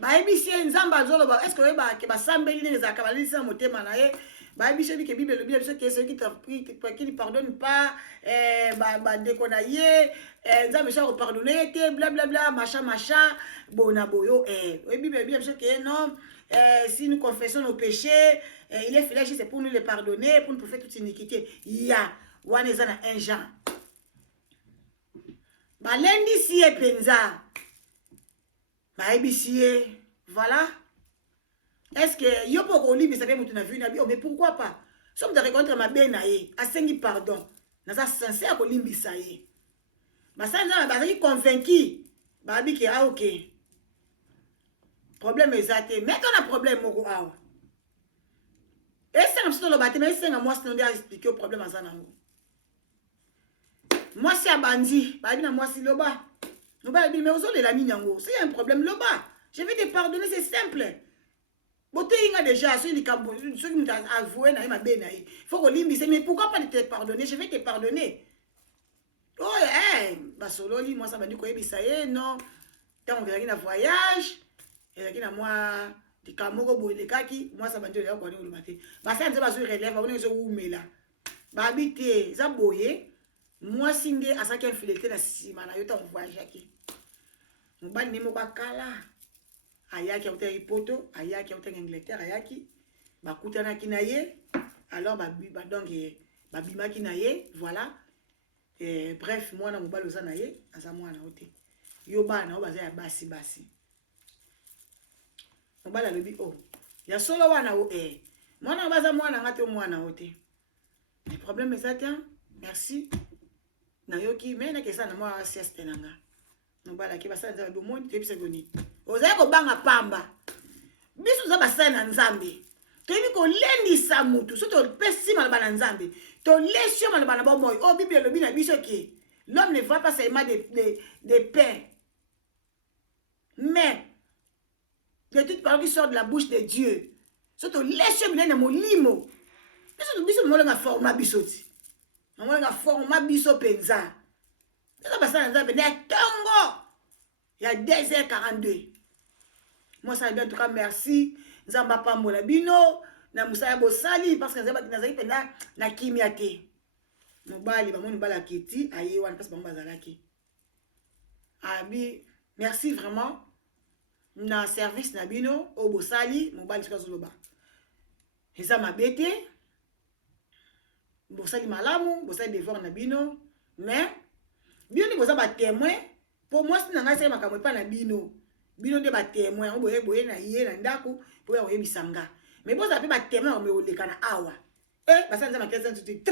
bayebisi nzambe azoloba est-ce que oyeba ke basambeli ndenge ezalaka balisa motema na ye bayebisi ke bible elobi biso ke celui qui ne pardonne pas bandeko na ye nzambe so akopardonne ye te blablabla machin bona boyo bible elobi biso ke non si nous confessons nos péchés il est fidèle c'est pour nous les pardonner pour nous faire toute iniquité ya wana eza na 1 Jean balendisi ye penza bayebisi ye voilà est-ce que yo poko limbisa pe mutu na vu na bio mais pourquoi pas somme de rencontre ma be na ye asengi pardon naza sincère ko limbisa ye basanza bazaki convaincu babi ki OK problème ezate mais quand on a problème moko awa ese na msito lo bate mais ese na moi sinon dia expliquer au problème azana ngo moi si abandi babi na moi si loba loba bi mais ozolela nini yango c'est un problème loba je vais te pardonner c'est simple bote inga déjà ceux qui m'ont avoué na ma be na il faut qu'on limbise mais pourquoi pas te pardonner je vais te pardonner oh basololi moi ça m'a dit ko yebisa ye non tant on na voyage ezalaki na mwa likambo moko boye elekaki mwasi abandi oya kwana koloba te basala nze bazwi relève babona ezowumela babi te eza boye mwasi nde asalaki infidélité na nsima na yo ntango voyageaki mobali nde moko akala ayaki autaki poto ayaki autaki Angleterre ayaki bakutanaki na ye alors donc babimaki na ye voilà bref mwana mobali oza na ye aza mwana o te yo bana o baza ya basi basi mobali alobi o ya solo wana o mwana baza mwana nga te mwana o te le problème eza te merci nayoki me nakesa na mwa sieste na nga mobali aki basala nzambe bomoni toyebisa koni ozali kobanga pamba biso oza basala na nzambe toyebi kolendisa mutu so topesi maloba na nzambe tolesi yo maloba na bomoi oyo bible elobi na biso ke l'homme ne va pas seulement de pain mais de toute parole qui sort de la bouche de Dieu so tolesi yo bilei na molimo biso molenga forma biso ti molenga forma biso mpenza eza basala na nzambe na ntongo ya 2h42 moi ça bien en tout cas merci nzambe apambola bino na musala bosali parce que nzambe nazali penda na kimia te mobali bamoni mobali akiti aye wana parce que bango bazalaki abi merci vraiment na service na bino o bosali mobali soka zoloba eza mabe te bosali malamu bosali devoir na bino mais bino nde boza batémoin po mwasi na ngai sali makambo epa na bino bino nde batémoin o boye na ye na ndako po ya koyebisa nga mais bozala mpe batémoin ome oleka na awa basali nzambe akesa ntuti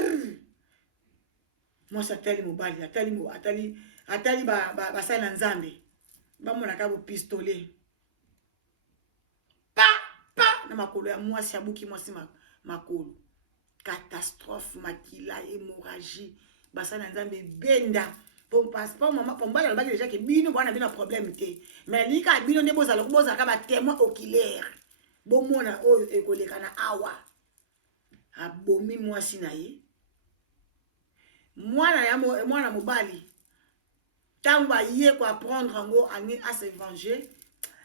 mwasi atali mobali atali basali na nzambe bamonaka bopistolet pa na makolo ya mwasi abuki mwasi makolo catastrophe makila hémorragie basali na nzambe benda po mbala alobaki deja ke bino bwana bino problème te mais lika bino nde bozalaka batémoin oculaire bomona oyo ekoleka na awa abomi mwasi na ye mwana mobali ntango baye koapprendre yango a se venger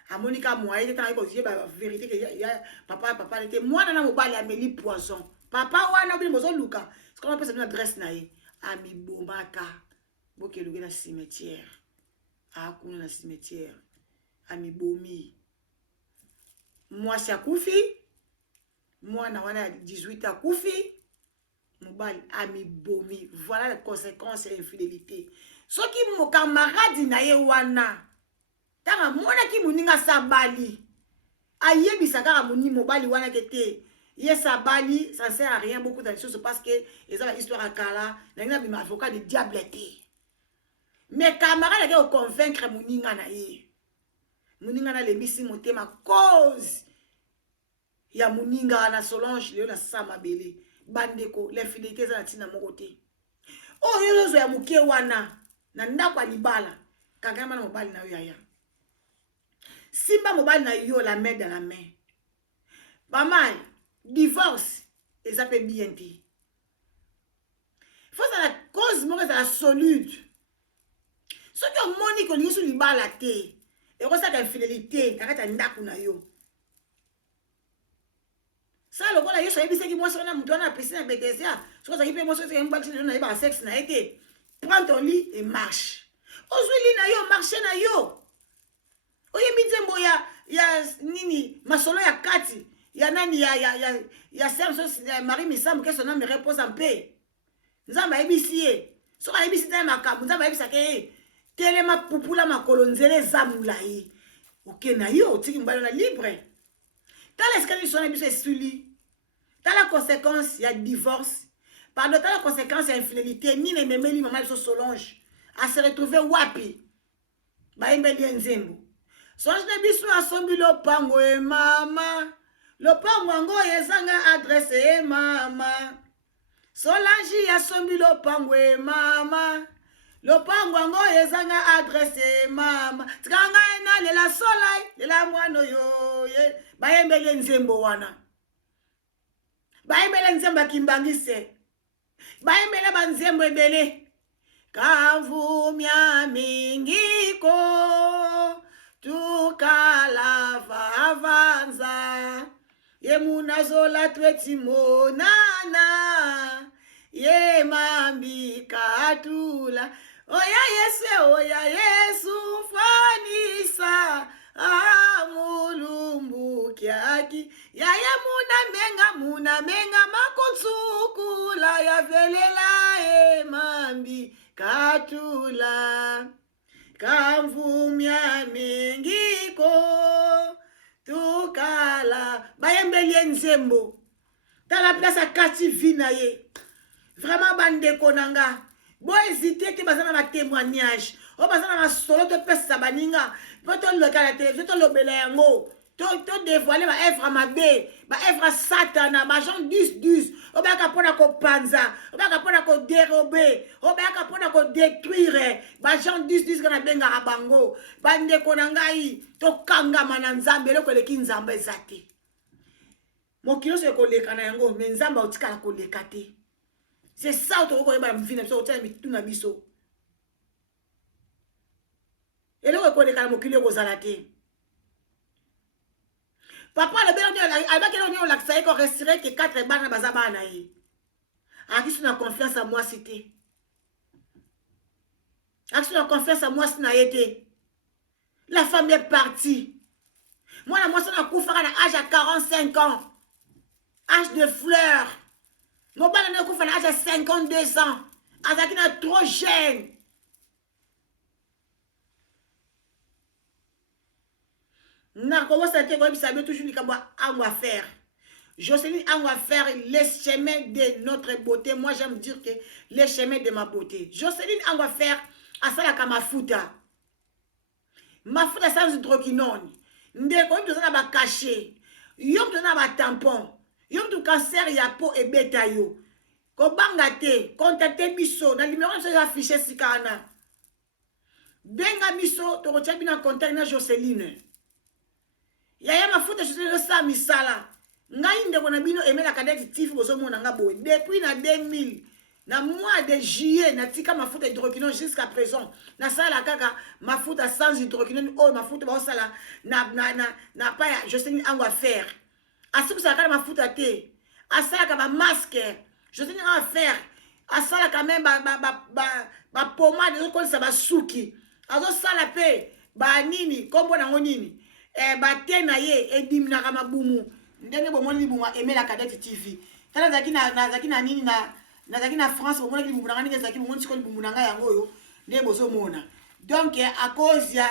amoni ka moye te ntango ayekozie bavérité ke ya papa te mwana na mobali ameli poison papa wana bino bozoluka sikoma mpesa bino adresse na ye amibomaka bokeluke na cimetière akuna na cimetière amibomi mwasi akufi mwana wana ya 18 akufi mobali amibomi voilà les conséquences ya infidélité soki mokamaradi na ye wana tanga monaki moninga sabali ayebisa kaka mobali wana ke te ye sabali ça sert à rien beaucoup de choses parce que eza ba histoire akala na ngina bima avocat de diable te mais camarade ke convaincre moninga na ye moninga na lebisi motema cause ya moninga na Solange leo na sama bele bandeko l'infidélité za tina moko te oyo yozo ya muke wana na ndako alibala kangama na mobali na yo yaya simba mobali na yo la main dans la main bamai divorce eza pe bien te faut ça la cause moko za la solide soki omoni kolingi su libala te ekosaka infidélité kakata ndako na yo ça lokola yesu ayebisaki mwasi wana moto wana apesi na betesia soki ozalaki mpe mwasi ozalaki mobali lelo nayebaka sexe na ye te prends ton lit et marche ozwi li na yo marche na yo oyembi nzembo ya nini masolo ya kati ya nani ya serme ya Marie Misambo ke son âme repose en paix nzambe ayebisi ye soki ayebisi te makambo nzambe ayebisaka ye telema pupula makolo nzela eza molai oke na yo otiki mobali wana libre tala esika liso na biso esuli tala conséquence ya divorce pardon tala conséquence ya infidélité nini ememeli mama biso Solange a se retrouver wapi bayembeli ye nzembo Solange na biso asombi lopango e mama lopango yango ezanga adresse e mama Solange asombi lopango e mama lopango yango ezanga adresse e mama tikanga na lela solai lela mwana oyo ye bayembeli nzembo wana bayembeli nzembo kimbangise bayembeli banzembo ebele kavumya mingiko tukalava munazola tweti monana ye mambi katula oya Yesu fanisa mulumbu kyaki yaya muna menga makutsukula ya velela ye mambi katula kamvumya mengiko tukala bayembeli nzembo tala place akati vina ye vraiment bandeko nanga bo hésiter te bazana ba témoignage o bazana ba solo to pesa baninga po to loka la télévision to lobela yango to dévoiler ba œuvre mabe ba œuvre satana ba Jean 10 o ba ka pona ko panza o ba ka pona ko dérober o ba ka pona ko détruire ba Jean 10 kana benga abango bandeko nangai to kangama na nzambe leko leki nzambe ezate mokilo se ko leka na yango mais nzambe otikala ko leka te. C'est ça que vous avez dit, vous avez dit, vous avez dit, et là, vous avez dit, vous avez dit, papa, le bel avec elle, on a dit qu'on resterait que 4 bannes à Bazabana. A qui a confiance à moi, c'était. A qui a confiance à moi, c'est n'a été. La femme est partie. Moi, la moitié de la âge à 45 ans. Âge de fleurs. Mon père n'a pas âge à 52 ans. Azaki n'a trop jeune. N'a comment ça te voit, ça veut toujours dire qu'on va faire. Jocelyne, on va faire les chemins de notre beauté. Moi, j'aime dire que les chemins de ma beauté. Jocelyne, on va faire à ça la kamafuta. Mafuta sans hydroquinone. Ndeko, il doit ba caché. Yom doit ba tampon. Yom du cancer ya peau et bêta yo. Ko bangate, contactez biso na numéro ça affiché sikana. Benga biso to retia bina contact na Jocelyne. Yaya mafuta Jocelyne sa misala. Ngai ndeko na bino emela kadeti tif bozo mona nga boy. Depuis na 2000 na mois de juillet na tika mafuta hydroquinone jusqu'à présent. Na sala kaka mafuta sans hydroquinone oh mafuta ba sala na pa Jocelyne angwa faire. Asuku ça ma futa te asala ka ba masque je tenais à faire asala quand même ba pomade de ko ça ba suki azo sala pe ba nini kombo na ngonini ba tena ye edimna ka mabumu ndenge bo moni buma emela kadeti TV tala zaki na nini na zaki na France bo moni ki bumuna ngani zaki bo moni sikoli bumuna nga yango yo ndenge bozo mona donc à cause ya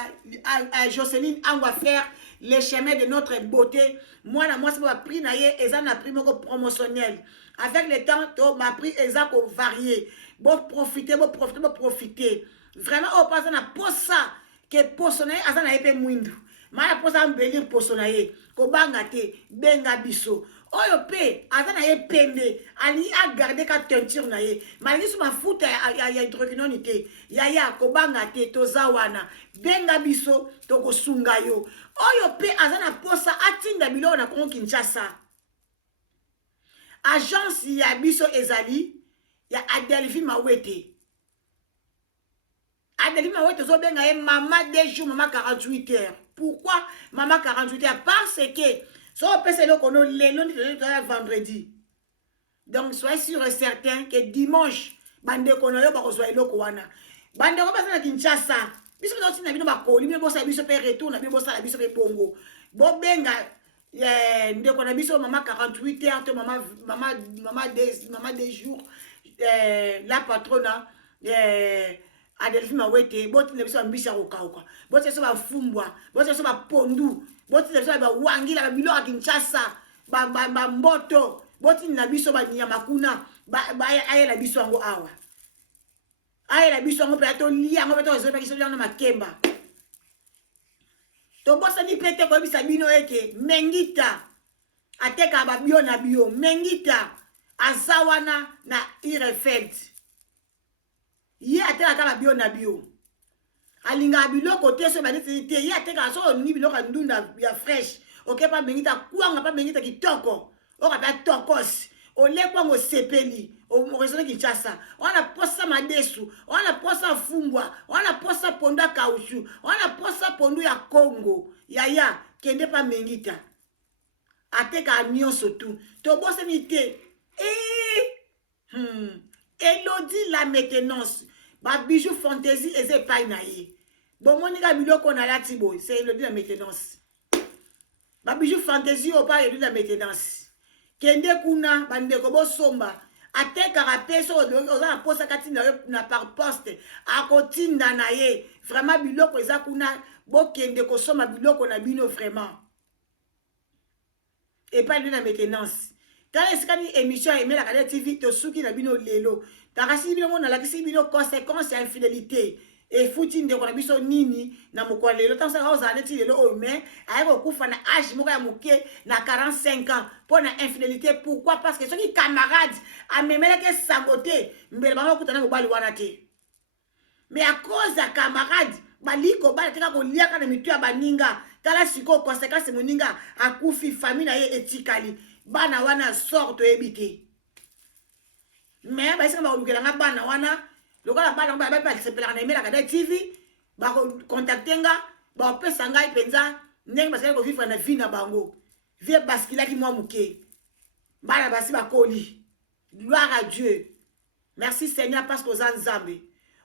Jocelyne on va faire les chemins de notre beauté. Moi, c'est pas prix naie, et ça n'a pris mon promotionnel. Avec le temps, to m'a pris exact au varié. Bon profiter. Vraiment, au passant à pour ça que pour sonner, à ça n'a pas moindre. Mais pour ça, embellir pour sonner, ko bangate, benga biso. Oyo pe, à ça n'a pas pende, ali a garder ka teinture naie. Malgré ce ma foute ya hydroquinone te, yaya ko bangate to zawana, benga biso to ko sunga yo. Oyo pe azana posa atinda bilo na Kongo Kinshasa. Agence ya biso ezali ya Adelphine Mawete. Adelphine Mawete zo benga ye mama 2 jours, mama 48 heures. Pourquoi mama 48 heures? Parce que so pese lo kono le lundi de vendredi. Donc soyez sûr et certain que dimanche bande kono yo ba ko soyez loko wana. Bande ko pesa na Kinshasa. Biso noti na bino bakoli bino bosa biso pe retour na bino bosa la biso pe pongo bo benga ndeko na biso mama 48 heures to mama des jours la patrona Adelphine Mawete boti na biso mbisa okauka boti so ba fumbwa boti so ba pondu boti na biso ba wangila ba bilo a Kinshasa ba mboto boti na biso ba nyama kuna ba ayela biso ngo awa. Aïe la biso ngo pe to lia ngo pe to zo pe kiso na makemba. To bosa ni pete ko bisa bino eke mengita ateka ba bio na bio mengita azawana na irefed. Ye ateka ka ba bio na bio. Alinga biloko te so ba te ye ateka so ni biloko ndunda ya fresh. OK pa mengita kuanga pa mengita kitoko. O ka pa tokos. O le kwa ngo sepeli. On raisonne Kinshasa. On a posa madesu, on a posa fumbwa, on a posa ponda caoutchouc, on a posa pondu ya Congo. Yaya, kende pa mengita. ateka nyonso tout to bosani te Elodie la maintenance ba bijou fantaisie eze epai na ye bomonika biloko na lati boy c'est Elodie la maintenance ba bijou fantaisie opa Elodie la maintenance kende kuna bandeko bosomba atekaka pe so oza na posa kati na par poste akotinda na ye vraiment biloko eza kuna bokende kosomba biloko na bino vraiment epai na maintenance tala esika ni émission emelaka na TV tosuki na bino lelo takasi bino mona lakisi bino conséquence ya infidélité efuti ndeko na biso nini na mokolo lelo tanso ozala neti lelo oyo mais aye kokufa na âge moko ya moke na 45 ans pour na infidélité. Pourquoi? Parce que soki camarade amemelaki sango te mbele bango okutana mobali wana te, mais à cause ya camarade bali kobala teka koliaka na mitu ya baninga tala siko conséquence moninga akufi famille na ye etikali bana wana sorte ebite mais baisika bakolukela bana wana lokola bana ba participera na emela kada TV ba contacter nga ba pesa ngai penza ndenge basali ko vivre na vie na bango vie bascula ki moi muke bana basi bakoli. Gloire à Dieu, merci Seigneur parce que ozan nzambe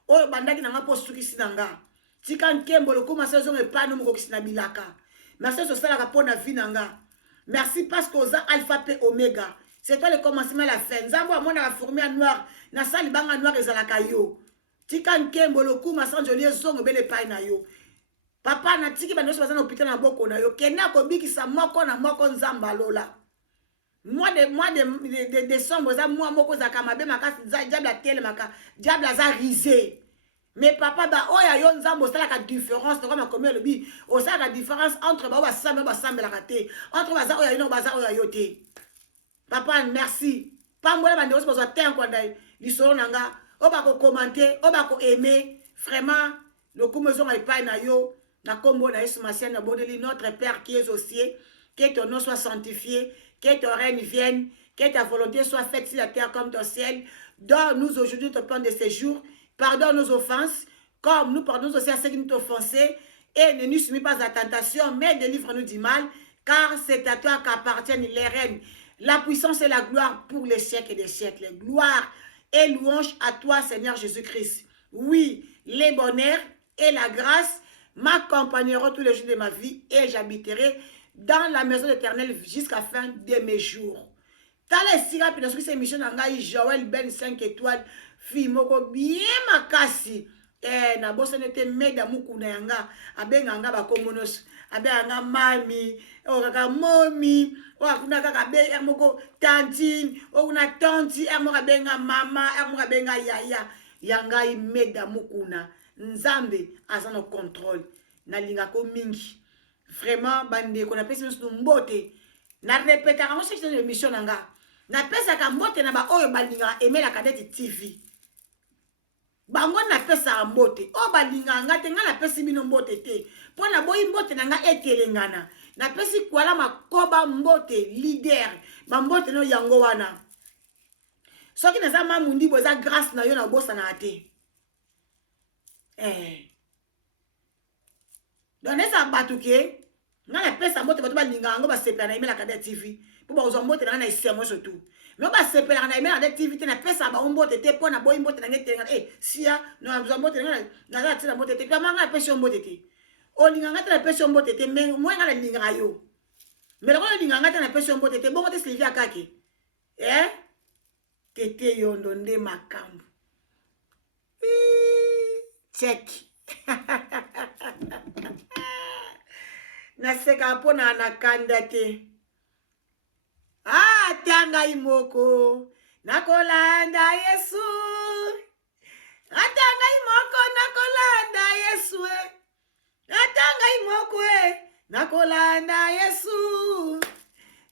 oyo bandaki na nga postuki sinanga tika nkembo lokoma saison me pano moko kisina bilaka. Merci so sala ka pona vie na nga. Merci parce que oza alpha pe omega. C'est toi le commencement et la fin. Nzambo amona la formé à noir. Na sali banga noir ezalaka yo. Tika nkembo lokuma sans jolie zongo bele pai na yo. Papa na tiki banoso bazana hôpital na boko na yo. Kena ko bikisa moko na moko nzamba lola. Mois de décembre za mois moko za kamabe makasi diable a tele maka. Diable a risé. Mais papa ba oya yo nzambo sala ka différence comme a commis le bi. O sala ka différence entre ba sambe la raté. Entre baza oya yo baza oya yo te. Papa merci. Pas moi bande ose besoin temps quoi dai. Lisolo nanga o ba ko commenter, o ba ko aimer. Vraiment le comezon ay pa na yo na kombo na Yesu Masia na bodeli notre Père qui est aux cieux, que ton nom soit sanctifié, que ton règne vienne, que ta volonté soit faite sur la terre comme au ciel. Donne-nous aujourd'hui ton pain de séjour. Pardonne nos offenses, comme nous pardonnons aussi à ceux qui nous ont offensés, et ne nous soumets pas à la tentation, mais délivre-nous du mal, car c'est à toi qu'appartiennent les règnes, la puissance et la gloire pour les siècles des siècles. Gloire et louange à toi, Seigneur Jésus-Christ. Oui, les bonheurs et la grâce m'accompagneront tous les jours de ma vie, et j'habiterai dans la maison éternelle jusqu'à la fin de mes jours. Tala sira puis dans ce émission nangai Joël Ben 5 étoiles fi moko bien makasi na bosa nete meda mukuna yanga abenga nga ba komonos abenga mami o kaka momi o akuna kaka be moko tantine o una tanti moko abenga mama moko abenga yaya yanga meda mukuna nzambe azana contrôle na linga ko mingi vraiment bande ko na pesi nous mbote na répéter quand c'est une émission nanga na pesa ka mbote na ba oyo balinga emela kadeti TV bango na pesa mbote o balinga ngate nga na pesi bino mbote te pona boyi mbote na nga etelengana na pesi kwala makoba mbote leader ba mbote no yango wana soki na za mamundi boza grâce na yo na bosa na ate donc esa batuke nga na pesa mbote bato balinga ngo ba sepela na emela kadeti TV pour ba mbote na ese moi surtout mais ba sepela na emela kadeti TV te na pesa ba mbote te pona boyi mbote na ngetenga sia no mbote na za tira mbote te kama nga pesa mbote te o linga ngata na pesa mbote te mais moi nga na linga yo mais la ko linga ngata na pesa mbote te bongo te Sylvia Kake tete yondo nde makambo check naseka pona nakanda te atanga imoko nakolanda Yesu atanga imoko nakolanda Yesu atanga imoko nakolanda Yesu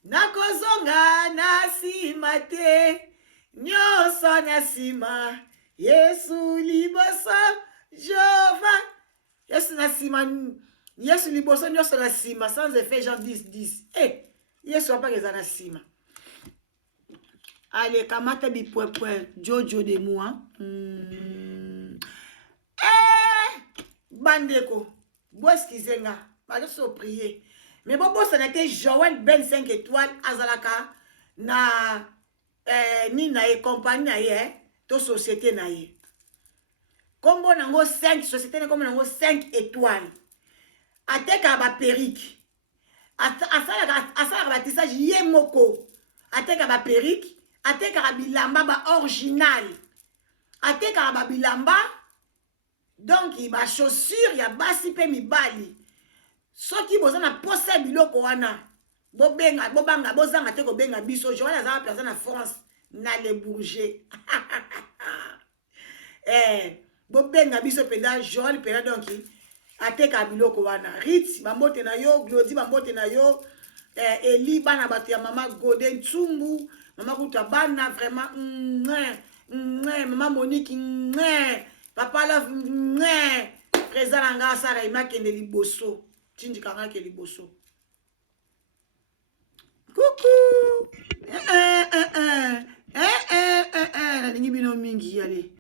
nakozonga na sima te nyoso na sima Yesu liboso Jova Yesu na sima Yesu liboso nyoso na sima sans effet Jean 10 Yesu apa keza na sima. Allez kamata bipwepwe Jojo de moi bandeko bo excuser nga ba so prier mais bobosana te Joël Ben 5 étoiles azalaka na ni na ye compagnie na ye to société na ye kombo nango 5 société na kombo nango 5 étoiles ateka ba perruque asalaka batissage ye moko ateka ba perruque ateka bilamba ba original ateka ba bilamba donc ba chaussure ya basi pe mibali soki boza na posa biloko wana bobanga bozanga te kobenga biso Joël azala place na France na le Bourget bobenga biso penda Joël penda donc ateka biloko wana Ritz bambote na yo Glody bambote na yo Eli bana bato ya mama Godin Tsumbu mama kuta bana vraiment mama Monique papa love présent nanga sara imakende liboso Tinji kanga ke liboso. Coucou. Nalingi bino mingi yale.